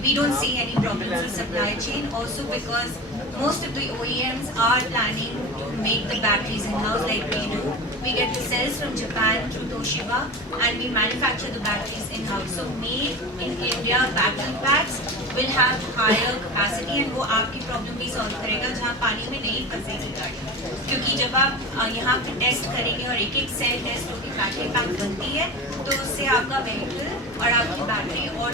We don't see any problems with supply chain, also because most of the OEMs are planning to make the batteries in-house like we do. We get the cells from Japan through Toshiba, and we manufacture the batteries in-house. So made in India battery packs will have higher capacity, and वो आपकी problem भी solve करेगा जहाँ पानी में नहीं फंसेगी गाड़ी। क्योंकि जब आप यहाँ पे टेस्ट करेंगे और एक एक सेल टेस्ट होकर बैटरी पैक बनती है, तो उससे आपका व्हीकल और आपकी बैटरी और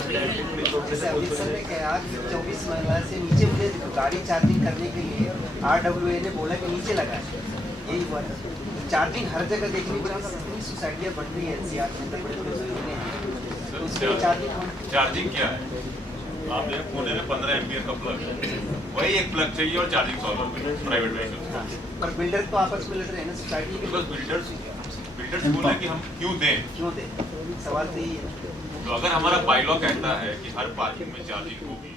जैसे अमित सर ने कहा कि 24 महिला से नीचे मुझे गाड़ी चार्जिंग करने के लिए RWA ने बोला कि नीचे लगाएं, यही हुआ था। चार्जिंग हर जगह देखने को मिली, सोसाइटियाँ बन रही है NCR में, बड़े चार्जिंग क्या है? आप देखें पुणे में 15 एम्पियर का प्लग है, वही एक प्लग चाहिए और चार्जिंग सॉल्व हो गई प्राइवेट व्हीकल। पर बिल्डर तो आपस में लड़ रहे हैं ना सोसाइटी के। बस बिल्डर्स बोले कि हम क्यों दें, सवाल तो यही है। तो अगर हमारा बायलॉ कहता है कि हर पार्किंग में चार्जिंग होगी